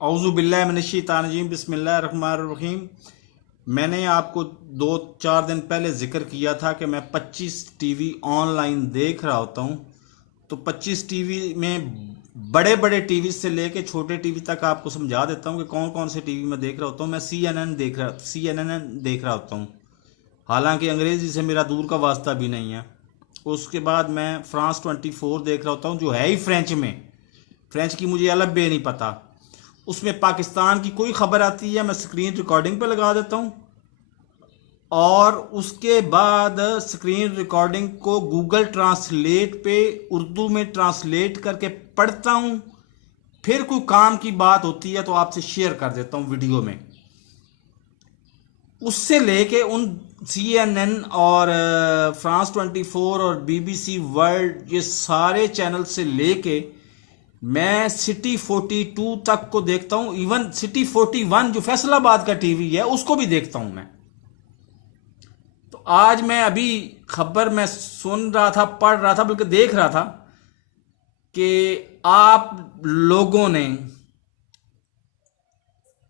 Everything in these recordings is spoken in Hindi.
औज़ु बिल्लाहि मिनश्शैतानिर्रजीम बिस्मिल्लाहिर्रहमानिर्रहीम। मैंने आपको 2-4 दिन पहले जिक्र किया था कि मैं 25 टीवी ऑनलाइन देख रहा होता हूँ। तो 25 टीवी में बड़े बड़े टीवी से लेके छोटे टीवी तक आपको समझा देता हूँ कि कौन कौन से टीवी में देख रहा होता हूँ। मैं CNN देख रहा होता हूँ, हालांकि अंग्रेज़ी से मेरा दूर का वास्ता भी नहीं है। उसके बाद मैं फ्रांस 24 देख रहा होता हूँ, जो है ही फ्रेंच में। फ्रेंच की मुझे अलग बे नहीं पता। उसमें पाकिस्तान की कोई खबर आती है, मैं स्क्रीन रिकॉर्डिंग पे लगा देता हूँ और उसके बाद स्क्रीन रिकॉर्डिंग को गूगल ट्रांसलेट पे उर्दू में ट्रांसलेट करके पढ़ता हूँ। फिर कोई काम की बात होती है तो आपसे शेयर कर देता हूँ वीडियो में। उससे लेके उन CNN और फ्रांस 24 और BBC वर्ल्ड, ये सारे चैनल से लेके मैं सिटी 42 तक को देखता हूं। इवन सिटी 41 जो फैसलाबाद का टीवी है उसको भी देखता हूं मैं। तो आज मैं अभी खबर में सुन रहा था, पढ़ रहा था, बल्कि देख रहा था कि आप लोगों ने,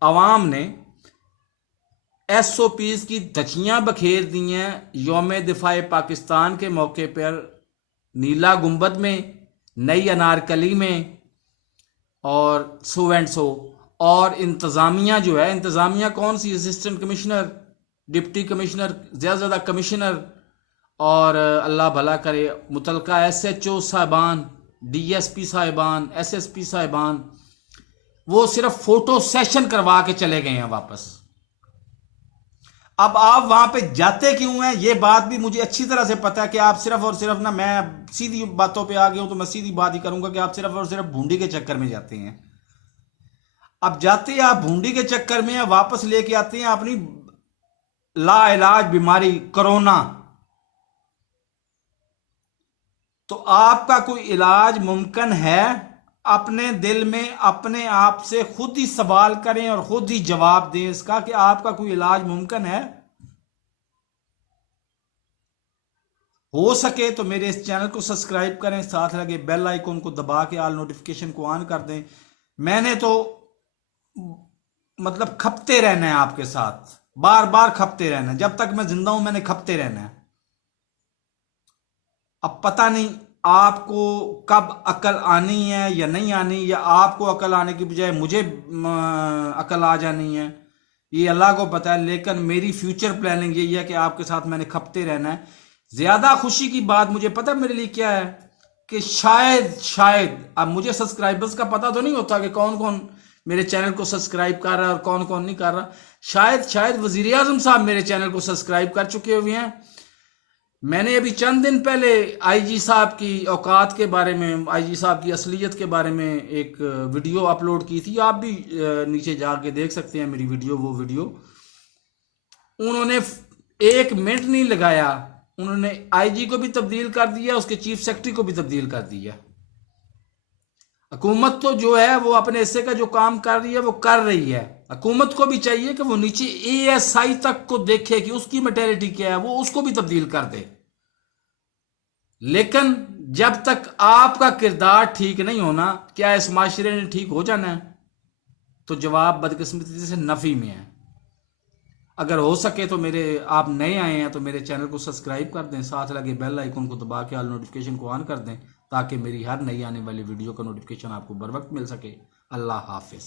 अवाम ने SOPs की धचियां बखेर दी हैं यौम दिफाए पाकिस्तान के मौके पर। नीला गुंबद में, नई अनारकली में और सो एंड सो। और इंतज़ामिया जो है, इंतज़ामिया कौन सी, असिस्टेंट कमिश्नर, डिप्टी कमिश्नर, ज़्यादा ज़्यादा कमिश्नर, और अल्लाह भला करे मुतलका SHO साहिबान, DSP साहिबान, SSP साहिबान, वो सिर्फ फोटो सेशन करवा के चले गए हैं वापस। अब आप वहां पे जाते क्यों हैं, ये बात भी मुझे अच्छी तरह से पता है कि आप सिर्फ और सिर्फ ना, मैं सीधी बातों पे आ गया हूं तो मैं सीधी बात ही करूंगा कि आप सिर्फ और सिर्फ भूंडी के चक्कर में जाते हैं। अब जाते हैं आप भूंडी के चक्कर में, वापस लेके आते हैं अपनी लाइलाज बीमारी कोरोना। तो आपका कोई इलाज मुमकिन है? अपने दिल में अपने आप से खुद ही सवाल करें और खुद ही जवाब दें इसका कि आपका कोई इलाज मुमकिन है। हो सके तो मेरे इस चैनल को सब्सक्राइब करें, साथ लगे बेल आइकन को दबा के ऑल नोटिफिकेशन को ऑन कर दें। मैंने तो मतलब खपते रहना है आपके साथ, बार बार खपते रहना है। जब तक मैं जिंदा हूं मैंने खपते रहना है। अब पता नहीं आपको कब अकल आनी है या नहीं आनी, या आपको अकल आने की बजाय मुझे अकल आ जानी है, ये अल्लाह को पता है। लेकिन मेरी फ्यूचर प्लानिंग यही है कि आपके साथ मैंने खपते रहना है। ज्यादा खुशी की बात मुझे पता है मेरे लिए क्या है, कि शायद अब मुझे सब्सक्राइबर्स का पता तो नहीं होता कि कौन कौन मेरे चैनल को सब्सक्राइब कर रहा है और कौन कौन नहीं कर रहा। शायद वजीर आजम साहब मेरे चैनल को सब्सक्राइब कर चुके हुए हैं। मैंने अभी चंद दिन पहले IG साहब की औकात के बारे में, IG साहब की असलियत के बारे में एक वीडियो अपलोड की थी। आप भी नीचे जाके देख सकते हैं मेरी वीडियो, वो वीडियो। उन्होंने 1 मिनट नहीं लगाया, उन्होंने IG को भी तब्दील कर दिया, उसके चीफ सेक्रेटरी को भी तब्दील कर दिया। हुकूमत तो जो है वो अपने हिस्से का जो काम कर रही है वो कर रही है। हुकूमत को भी चाहिए कि वो नीचे ASI तक को देखे कि उसकी मेंटेलिटी क्या है, वो उसको भी तब्दील कर दे। लेकिन जब तक आपका किरदार ठीक नहीं होना, क्या इस माशरे ने ठीक हो जाना है? तो जवाब बदकिस्मती से नफी में है। अगर हो सके तो मेरे, आप नए आए हैं तो मेरे चैनल को सब्सक्राइब कर दें, साथ लगे बेल आइकन को दबा के ऑल नोटिफिकेशन को ऑन कर दें, ताकि मेरी हर नई आने वाली वीडियो का नोटिफिकेशन आपको बर वक्त मिल सके। अल्लाह हाफिज।